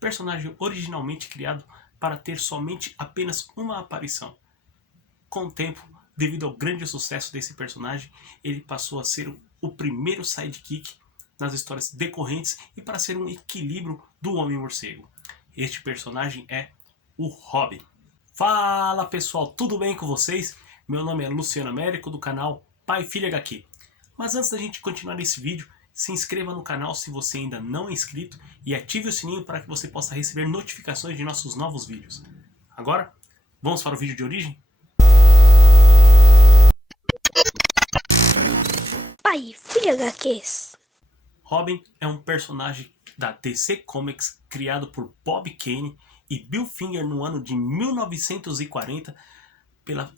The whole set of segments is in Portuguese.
personagem originalmente criado para ter somente apenas uma aparição. Com o tempo, devido ao grande sucesso desse personagem, ele passou a ser o primeiro sidekick nas histórias decorrentes e para ser um equilíbrio do Homem-Morcego. Este personagem é o Robin. Fala pessoal, tudo bem com vocês? Meu nome é Luciano Américo do canal Pai Filho HQ. Mas antes da gente continuar nesse vídeo, se inscreva no canal se você ainda não é inscrito e ative o sininho para que você possa receber notificações de nossos novos vídeos. Agora, vamos para o vídeo de origem? Pai Filho HQs. Robin é um personagem da DC Comics criado por Bob Kane e Bill Finger no ano de 1940,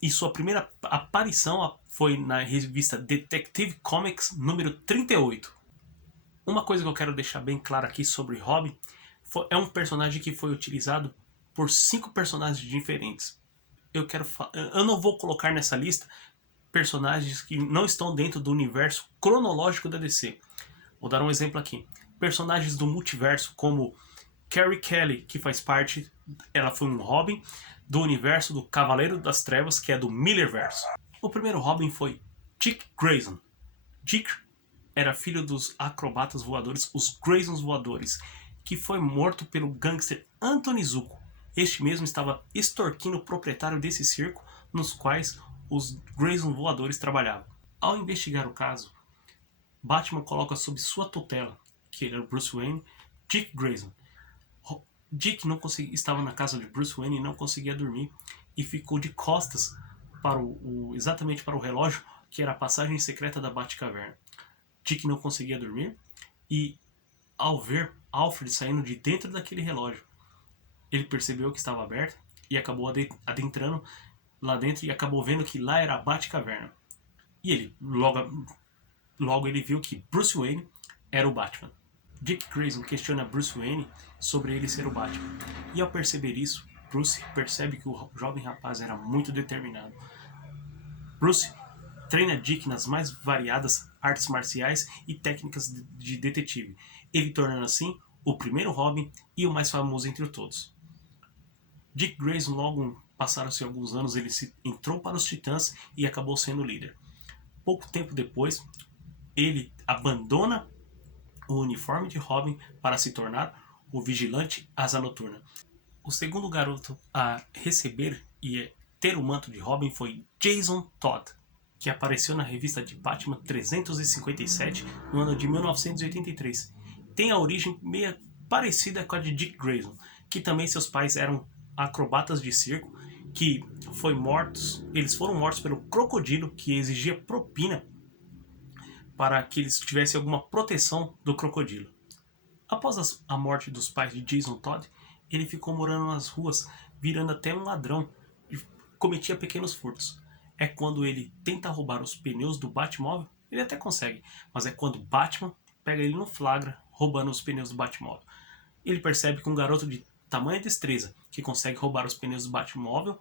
e sua primeira aparição foi na revista Detective Comics número 38. Uma coisa que eu quero deixar bem claro aqui sobre Robin é um personagem que foi utilizado por 5 personagens diferentes. Eu não vou colocar nessa lista personagens que não estão dentro do universo cronológico da DC. Vou dar um exemplo aqui. Personagens do multiverso, como Carrie Kelly, que faz parte, ela foi um Robin do universo do Cavaleiro das Trevas, que é do Millerverse. O primeiro Robin foi Dick Grayson. Dick era filho dos acrobatas voadores, os Graysons voadores, que foi morto pelo gangster Anthony Zuko. Este mesmo estava extorquindo o proprietário desse circo, nos quais os Grayson voadores trabalhavam. Ao investigar o caso, Batman coloca sob sua tutela, que era o Bruce Wayne, Dick Grayson. Dick estava na casa de Bruce Wayne e não conseguia dormir e ficou de costas para exatamente para o relógio, que era a passagem secreta da Batcaverna. Dick não conseguia dormir e, ao ver Alfred saindo de dentro daquele relógio, ele percebeu que estava aberto e acabou adentrando lá dentro e acabou vendo que lá era a Batcaverna. E ele logo ele viu que Bruce Wayne era o Batman. Dick Grayson questiona Bruce Wayne sobre ele ser o Batman. E ao perceber isso, Bruce percebe que o jovem rapaz era muito determinado. Bruce treina Dick nas mais variadas artes marciais e técnicas de detetive, ele tornando assim o primeiro Robin e o mais famoso entre todos. Dick Grayson, logo passaram-se alguns anos, ele entrou para os Titãs e acabou sendo líder. Pouco tempo depois, ele abandona o uniforme de Robin para se tornar o Vigilante Asa Noturna. O segundo garoto a receber e ter o manto de Robin foi Jason Todd, que apareceu na revista de Batman 357 no ano de 1983. Tem a origem meio parecida com a de Dick Grayson, que também seus pais eram acrobatas de circo, que eles foram mortos pelo crocodilo, que exigia propina para que eles tivessem alguma proteção do crocodilo. Após a morte dos pais de Jason Todd, ele ficou morando nas ruas, virando até um ladrão e cometia pequenos furtos. É quando ele tenta roubar os pneus do Batmóvel, ele até consegue, mas é quando Batman pega ele no flagra, roubando os pneus do Batmóvel. Ele percebe que um garoto de tamanha destreza, que consegue roubar os pneus do Batmóvel,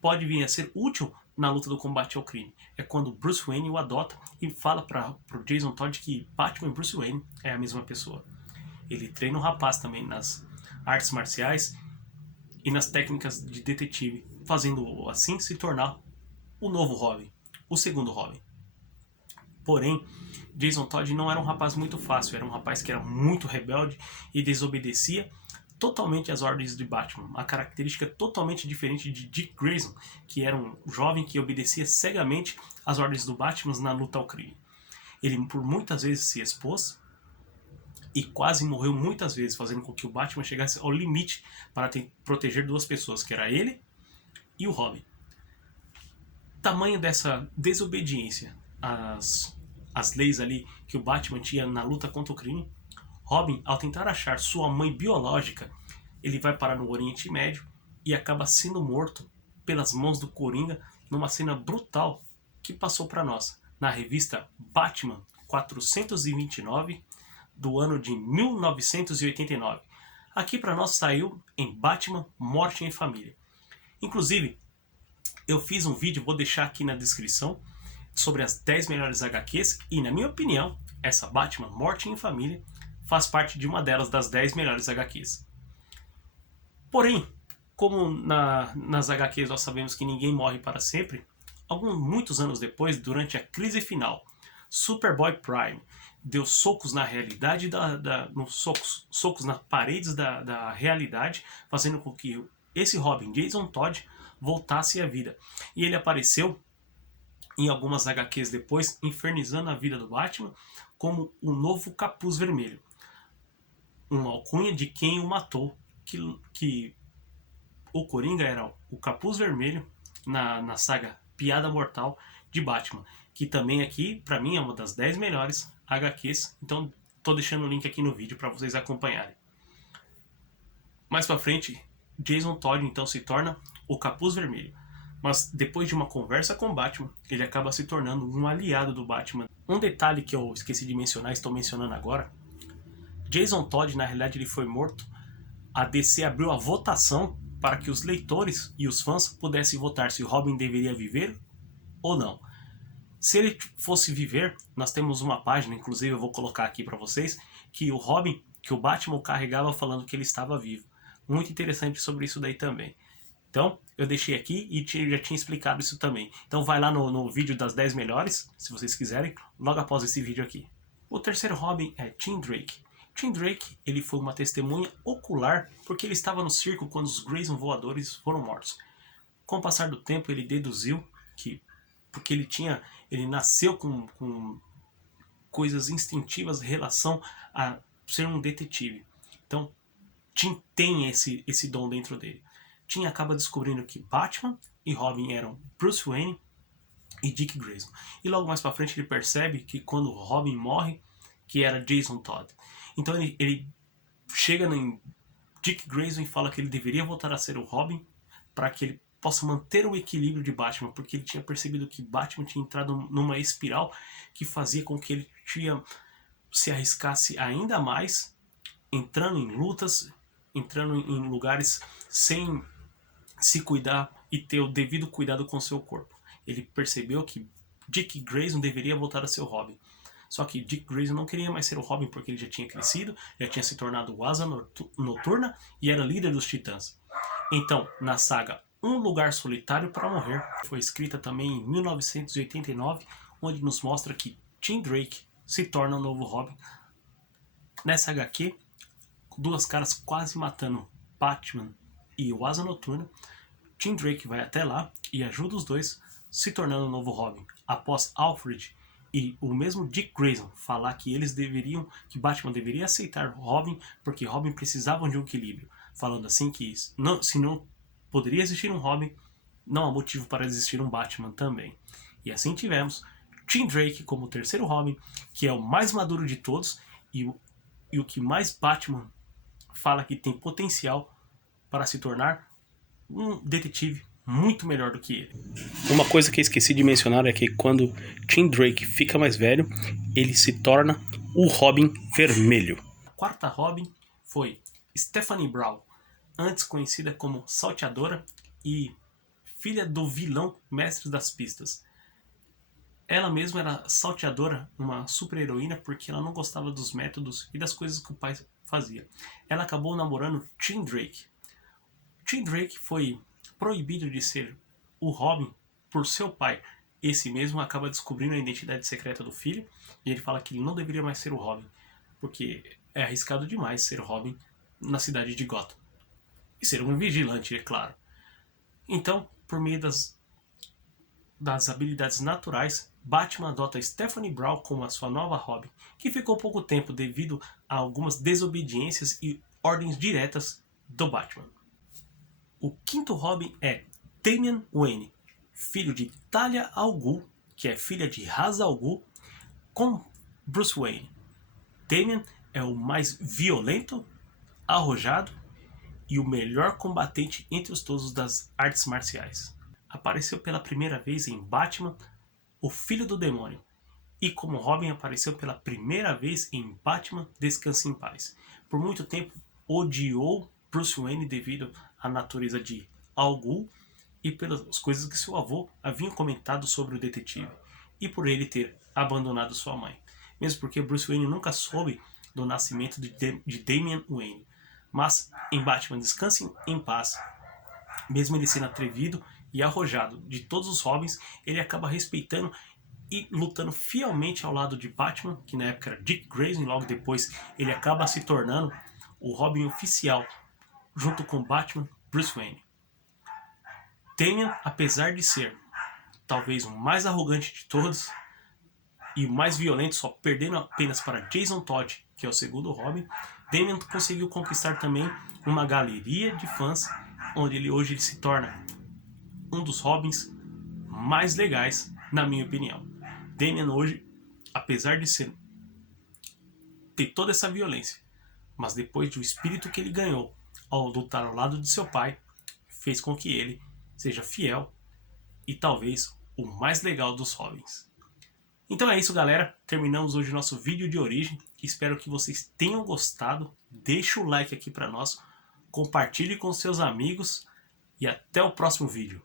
pode vir a ser útil na luta do combate ao crime. É quando Bruce Wayne o adota e fala para o Jason Todd que Batman e Bruce Wayne é a mesma pessoa. Ele treina o rapaz também nas artes marciais e nas técnicas de detetive, fazendo assim se tornar o novo Robin, o segundo Robin. Porém, Jason Todd não era um rapaz muito fácil, era um rapaz que era muito rebelde e desobedecia totalmente às ordens de Batman, uma característica totalmente diferente de Dick Grayson, que era um jovem que obedecia cegamente às ordens do Batman na luta ao crime. Ele por muitas vezes se expôs e quase morreu muitas vezes, fazendo com que o Batman chegasse ao limite para proteger duas pessoas, que era ele e o Robin. Tamanho dessa desobediência às leis ali que o Batman tinha na luta contra o crime, Robin, ao tentar achar sua mãe biológica, ele vai parar no Oriente Médio e acaba sendo morto pelas mãos do Coringa numa cena brutal que passou para nós na revista Batman 429 do ano de 1989. Aqui para nós saiu em Batman Morte em Família. Inclusive, eu fiz um vídeo, vou deixar aqui na descrição, sobre as 10 melhores HQs e, na minha opinião, essa Batman Morte em Família faz parte de uma delas, das 10 melhores HQs. Porém, como nas HQs nós sabemos que ninguém morre para sempre, muitos anos depois, durante a crise final, Superboy Prime deu socos na realidade, socos nas paredes da realidade, fazendo com que esse Robin, Jason Todd, voltasse à vida. E ele apareceu em algumas HQs depois, infernizando a vida do Batman, como o novo Capuz Vermelho. Uma alcunha de quem o matou, que o Coringa era o Capuz Vermelho na saga Piada Mortal de Batman, que também aqui, pra mim, é uma das 10 melhores HQs, então tô deixando o link aqui no vídeo para vocês acompanharem. Mais pra frente, Jason Todd então se torna o Capuz Vermelho, mas depois de uma conversa com Batman, ele acaba se tornando um aliado do Batman. Um detalhe que eu esqueci de mencionar, estou mencionando agora, Jason Todd, na realidade, ele foi morto. A DC abriu a votação para que os leitores e os fãs pudessem votar se o Robin deveria viver ou não. Se ele fosse viver, nós temos uma página, inclusive eu vou colocar aqui para vocês, que o Robin, que o Batman carregava falando que ele estava vivo. Muito interessante sobre isso daí também. Então, eu deixei aqui e já tinha explicado isso também. Então vai lá no vídeo das 10 melhores, se vocês quiserem, logo após esse vídeo aqui. O terceiro Robin é Tim Drake. Tim Drake, ele foi uma testemunha ocular porque ele estava no circo quando os Grayson voadores foram mortos. Com o passar do tempo, ele deduziu que, porque ele nasceu com coisas instintivas em relação a ser um detetive. Então, Tim tem esse dom dentro dele. Tim acaba descobrindo que Batman e Robin eram Bruce Wayne e Dick Grayson. E logo mais pra frente ele percebe que quando Robin morre, que era Jason Todd. Então ele chega em Dick Grayson e fala que ele deveria voltar a ser o Robin para que ele possa manter o equilíbrio de Batman, porque ele tinha percebido que Batman tinha entrado numa espiral que fazia com que ele se arriscasse ainda mais, entrando em lutas, entrando em lugares sem se cuidar e ter o devido cuidado com seu corpo. Ele percebeu que Dick Grayson deveria voltar a ser o Robin. Só que Dick Grayson não queria mais ser o Robin porque ele já tinha crescido, já tinha se tornado o Asa Noturna e era líder dos Titãs. Então, na saga Um Lugar Solitário para Morrer, foi escrita também em 1989, onde nos mostra que Tim Drake se torna o novo Robin. Nessa HQ, duas caras quase matando Batman e o Asa Noturna, Tim Drake vai até lá e ajuda os dois, se tornando o novo Robin. Após Alfred e o mesmo Dick Grayson falar que que Batman deveria aceitar Robin porque Robin precisavam de um equilíbrio, falando assim que se não poderia existir um Robin, não há motivo para existir um Batman também. E assim tivemos Tim Drake como o terceiro Robin, que é o mais maduro de todos e o que mais Batman fala que tem potencial para se tornar um detetive muito melhor do que ele. Uma coisa que eu esqueci de mencionar é que quando Tim Drake fica mais velho, ele se torna o Robin Vermelho. A quarta Robin foi Stephanie Brown, antes conhecida como Salteadora e filha do vilão Mestre das Pistas. Ela mesma era salteadora, uma super-heroína, porque ela não gostava dos métodos e das coisas que o pai fazia. Ela acabou namorando Tim Drake. Tim Drake foi proibido de ser o Robin por seu pai. Esse mesmo acaba descobrindo a identidade secreta do filho e ele fala que ele não deveria mais ser o Robin, porque é arriscado demais ser Robin na cidade de Gotham. E ser um vigilante, é claro. Então, por meio das habilidades naturais, Batman adota Stephanie Brown como a sua nova Robin, que ficou pouco tempo devido a algumas desobediências e ordens diretas do Batman. O quinto Robin é Damian Wayne, filho de Talia al Ghul, que é filha de Ra's al Ghul, com Bruce Wayne. Damian é o mais violento, arrojado e o melhor combatente entre os todos das artes marciais. Apareceu pela primeira vez em Batman, o Filho do Demônio, e como Robin apareceu pela primeira vez em Batman Descanse em Paz. Por muito tempo odiou Bruce Wayne devido à natureza de Al Ghul e pelas coisas que seu avô havia comentado sobre o detetive, e por ele ter abandonado sua mãe. Mesmo porque Bruce Wayne nunca soube do nascimento de Damian Wayne. Mas em Batman Descanse em Paz, mesmo ele sendo atrevido e arrojado de todos os Robins, ele acaba respeitando e lutando fielmente ao lado de Batman, que na época era Dick Grayson, e logo depois ele acaba se tornando o Robin oficial, junto com Batman, Bruce Wayne. Damian, apesar de ser talvez o mais arrogante de todos e o mais violento, só perdendo apenas para Jason Todd, que é o segundo Robin, Damian conseguiu conquistar também uma galeria de fãs, onde hoje ele se torna um dos Robins mais legais, na minha opinião. Damian hoje, apesar de ter toda essa violência, mas depois do espírito que ele ganhou ao lutar ao lado de seu pai, fez com que ele seja fiel e talvez o mais legal dos Robins. Então é isso, galera. Terminamos hoje o nosso vídeo de origem. Espero que vocês tenham gostado. Deixa o like aqui para nós, compartilhe com seus amigos e até o próximo vídeo.